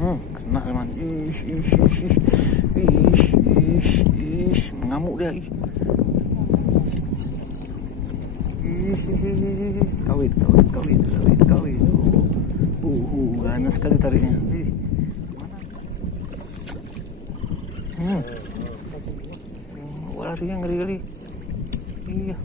Kena teman. Mengamuk dia. Kawit. Ganas sekali tariknya. Larinya ngeri kali. Iya.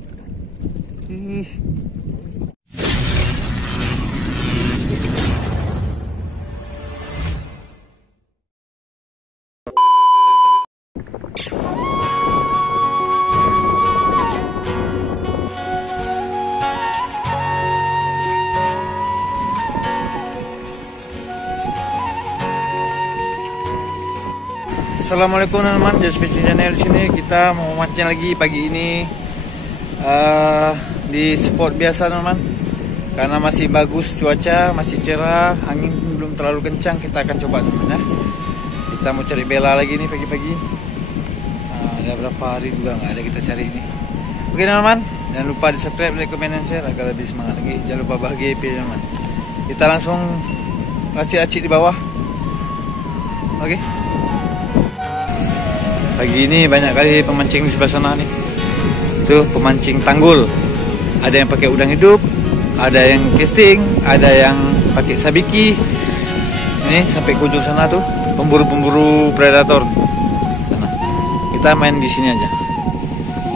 Assalamualaikum teman-teman, Just Fishing Channel. Sini kita mau mancing lagi pagi ini di spot biasa teman-teman. Karena masih bagus cuaca, masih cerah, angin belum terlalu kencang, kita akan coba teman-teman ya. Kita mau cari bela lagi nih pagi-pagi. Ada berapa hari juga nggak ada kita cari ini. Oke teman-teman, jangan lupa di subscribe, like, comment, dan share agar lebih semangat lagi. Jangan lupa bahagia teman-teman. Kita langsung racik-racik di bawah. Oke. Pagi ini banyak kali pemancing di sebelah sana nih. Tuh pemancing tanggul. Ada yang pakai udang hidup, ada yang casting, ada yang pakai sabiki. Ini sampai ke ujung sana tuh pemburu-pemburu predator. Sana. Kita main di sini aja.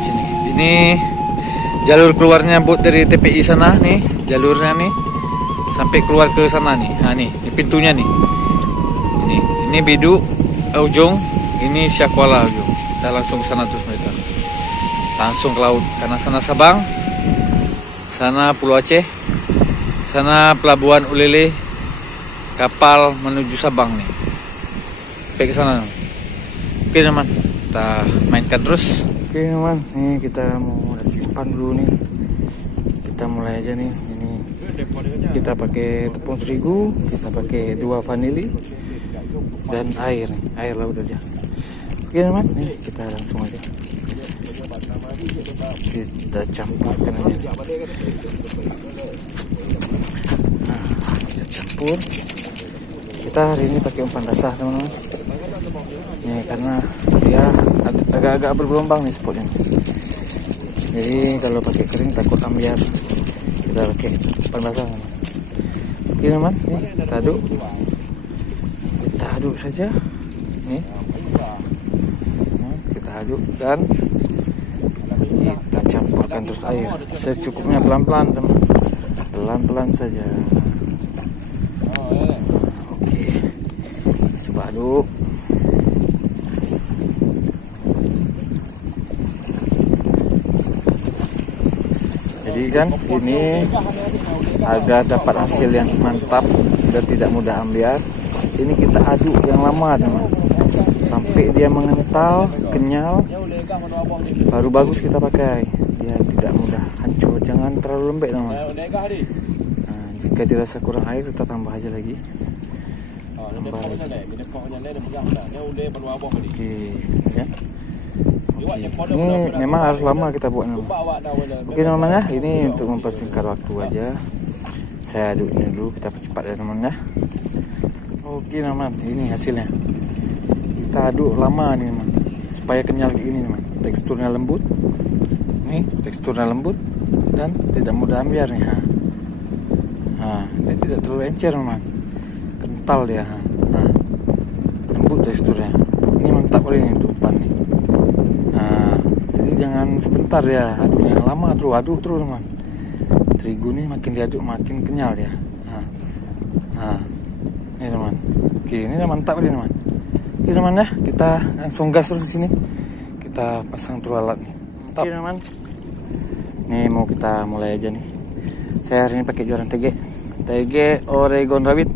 Sini. Ini jalur keluarnya boat dari TPI sana nih, jalurnya nih sampai keluar ke sana nih. Nah nih, ini pintunya nih. Ini biduk ujung. Ini Syakwala, kita langsung ke sana terus mereka. Langsung ke laut, karena sana Sabang, sana Pulau Aceh, sana Pelabuhan Ulele, kapal menuju Sabang nih. Sampai ke sana. Oke teman, kita mainkan terus. Oke teman, nih kita mau simpan dulu nih. Kita mulai aja nih. Ini kita pakai tepung terigu, kita pakai 2 vanili dan air nih, air laut aja. Oke teman, nih kita langsung aja kita campurkan aja. Kita campur. Kita hari ini pakai umpan basah teman-teman. Nih karena dia agak-agak bergelombang nih spotnya. Jadi kalau pakai kering takut ambiar. Kita pakai umpan basah. Oke teman, nih kita aduk. Kita aduk saja. Nih. Aduk dan kita campurkan terus air secukupnya, pelan-pelan teman, pelan-pelan saja. Oke, coba aduk. Jadi kan ini agar dapat hasil yang mantap dan tidak mudah ambiar, ini kita aduk yang lama teman, sampai dia mengental, kenyal, baru bagus kita pakai. Dia tidak mudah hancur, jangan terlalu lembek teman. Nah, jika dirasa kurang air kita tambah aja lagi. Tambah lagi. Oke, ya. Oke. Ini memang harus lama kita buat teman. Oke teman ya, ini untuk mempersingkat waktu aja. Saya aduk ini dulu, kita percepat ya teman ya. Oke teman, ini hasilnya. Kita aduk lama nih teman, supaya kenyal kayak gini teman. Teksturnya lembut, nih teksturnya lembut dan tidak mudah ambiar nih. Dia tidak terlalu encer teman, kental dia. Lembut teksturnya. Ini mantap kali ini untuk umpan nih. Jadi jangan sebentar ya, aduknya lama terus, aduk terus teman. Terigu nih makin diaduk makin kenyal ya. Ini teman. Oke, ini udah mantap kali teman. Oke teman ya, kita langsung gas terus di sini. Kita pasang terus alat nih. Mantap. Oke teman. Nih mau kita mulai aja nih. Saya hari ini pakai joran TG Oregon Rabbit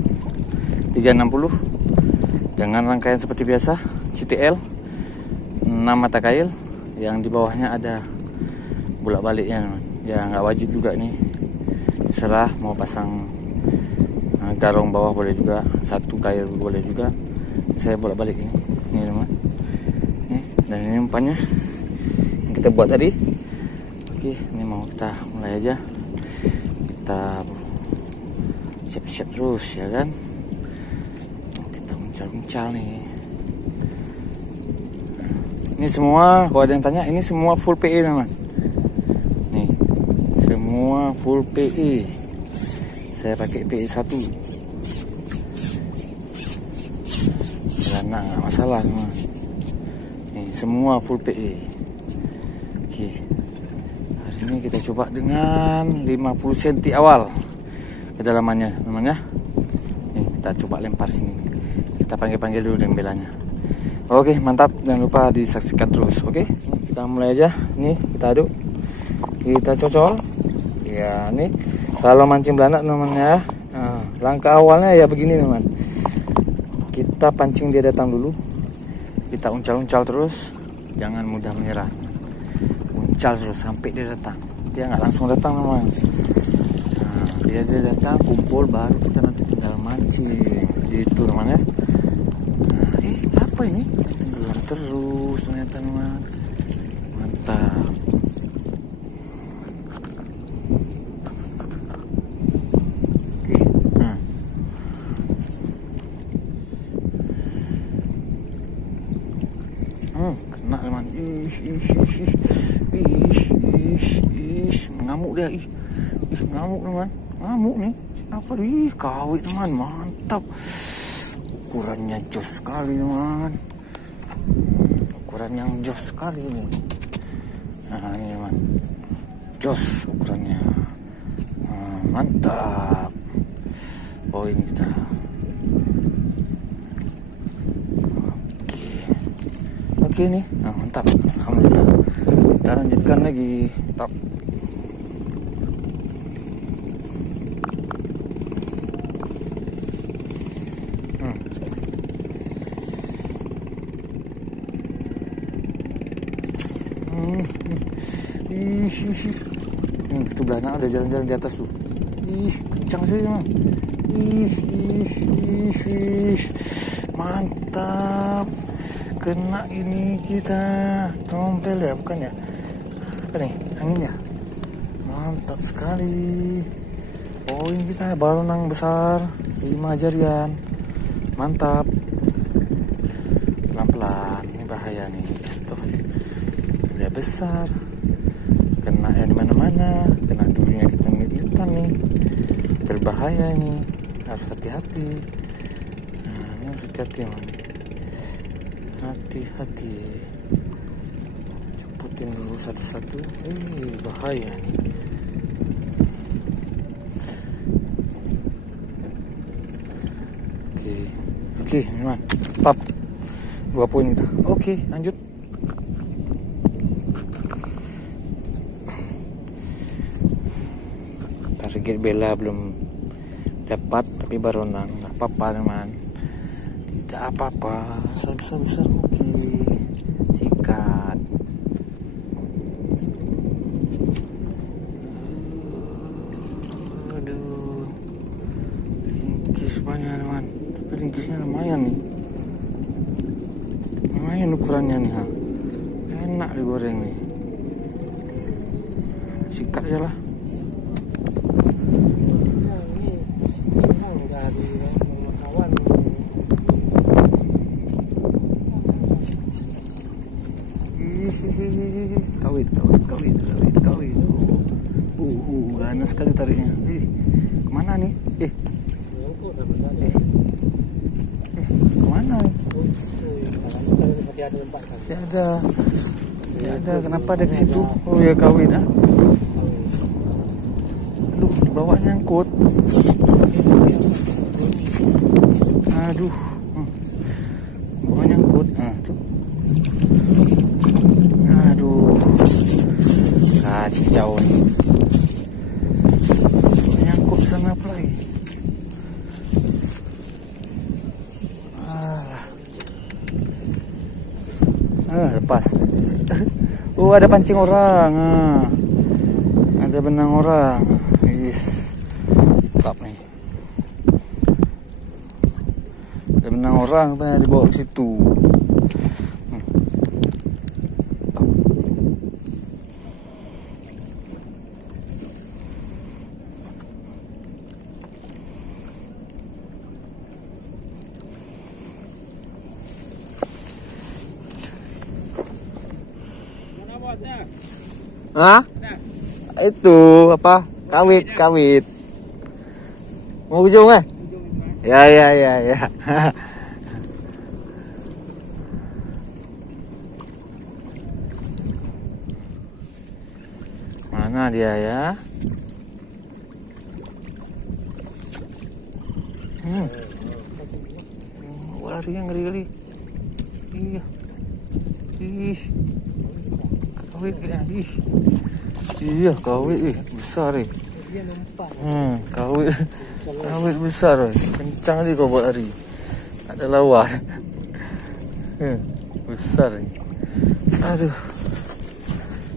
360. Dengan rangkaian seperti biasa, CTL 6 mata kail, yang di bawahnya ada bolak baliknya teman. Ya nggak wajib juga nih. Serah mau pasang garong bawah boleh juga, 1 kail boleh juga. Saya bolak balik ini teman. Dan ini umpannya yang kita buat tadi. Oke, ini mau kita mulai aja. Kita siap-siap terus ya kan. Kita Uncal nih. Ini semua, kalau ada yang tanya, ini semua full PE memang. Nih, semua full PE. Saya pakai PE 1. Belanak nggak masalah semua. Nih, semua full PE. Oke. Hari ini kita coba dengan 50 cm awal kedalamannya, teman-teman ya. Nih, kita coba lempar sini. Kita panggil-panggil dulu dengan belanya. Oke, mantap. Jangan lupa disaksikan terus. Oke, kita mulai aja. Nih, kita aduk. Kita cocol. Ya, nih. Kalau mancing belanak teman-teman ya. Nah, langkah awalnya ya begini teman. Kita pancing dia datang dulu. Kita uncal-uncal terus. Jangan mudah menyerah. Uncal terus sampai dia datang. Dia nggak langsung datang teman. Nah, dia datang kumpul baru kita nanti tinggal mancing. Gitu teman ya. Apa ini? Gelar terus ternyata teman. Mantap. Oke. Kena teman. Ngamuk dia. Ngamuk teman. Ngamuk nih. Apa nih? Kawit teman. Mantap. Ukurannya jos sekali teman. Ukuran yang jos sekali ini. Nah ini teman, jos ukurannya. Nah, mantap. Oh ini kita. Oke nih. Nah mantap. Alhamdulillah. Kita lanjutkan lagi. Top. Itu belanak ada jalan-jalan di atas tuh. Kencang sih teman. Mantap. Kena ini kita. Trompel ya bukan ya? Apa nih? Angin ya? Mantap sekali. Oh ini kita balonang besar 5 jarian. Mantap. Pelan-pelan. Ini bahaya nih. Dia besar. Kena ya di mana-mana, kena durinya di tengah-tengah nih, berbahaya ini, harus hati-hati. Nah, ini harus hati-hati man. Hati-hati. Ceputin dulu satu-satu. Bahaya nih. Oke, teman. Pap. 2 poin kita. Oke, lanjut. Target bela belum dapat tapi baronang, nggak apa-apa teman, tidak apa-apa, besar-besar oke, sikat. Aduh, ringkis banyak teman, tapi ringkisnya lumayan nih, lumayan ukurannya nih, enak digoreng nih, sikat aja lah. Kawit. Ganas sekali tariknya. Kemana nih? Kemana nih? Tidak ada. Kenapa ada di situ? Oh ya kawit ah. Aduh, bawa nyangkut. Aduh. Bawa nyangkut. Aduh. Kacau nih. Nyangkut sana pula. Lepas. Oh, ada pancing orang. Ada benang orang. Mantap nih. Ada benang orang dibawa ke situ. Hah? Itu apa? Kawit. Mau ujung Ya. Mana dia ya? Larinya ngeri kali. Iya. Ih. Kawit ya. Ih. Iya, kawit besar kawit besar kencang nih kau buat lari. Ada lawan. Besar nih. Aduh.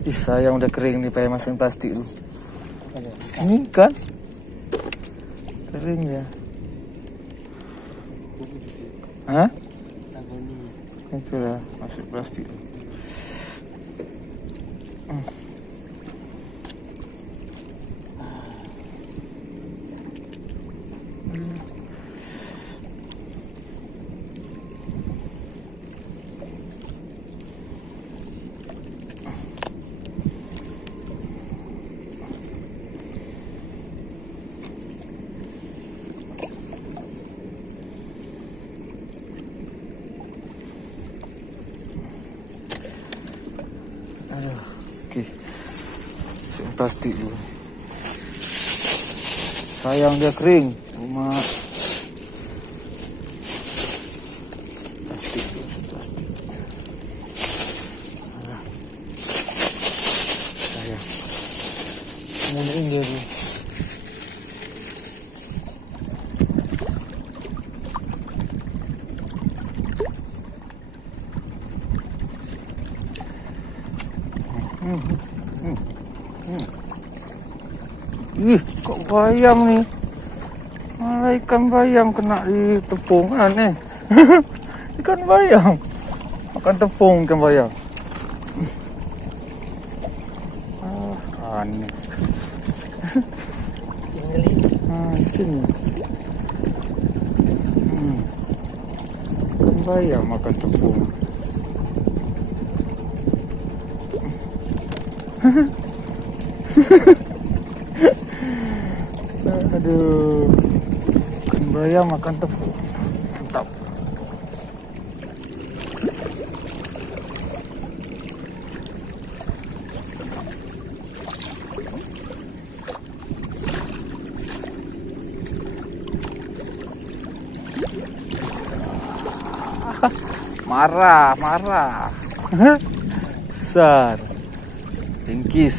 Ih, sayang udah kering nih, payah masukin plastik tuh. Ini kan kering ya. Hah? Itu lah masuk plastik. Oke, plastik dulu. Sayang dia kering, cuma plastik. Sayang, semuanya dia dulu. Ih, kok bayam nih? Malah ikan bayam kena di tepungan Ikan bayam makan tepung ikan bayam. Aneh. Sini. Ikan bayam makan tepung. Aduh, ikan bayam makan tepung, mantap. Marah. Besar. Lingkis,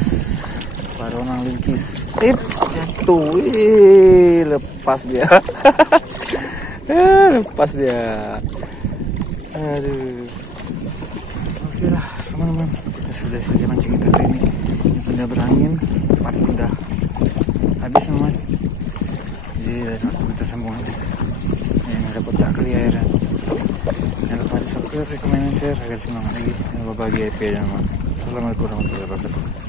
baronang lingkis. Jatuh, lepas dia. Lepas dia. Aduh. Oke lah teman-teman, kita sudah saja mancing kita kali ini. Ini benda berangin, paling udah habis teman. Jadi waktu kita sambung aja. Yang ada pecah kali airnya. Jangan lupa di subscribe, rekomend, share agar semangat lagi. Jangan lupa bagi IP aja teman. Assalamualaikum warahmatullahi wabarakatuh.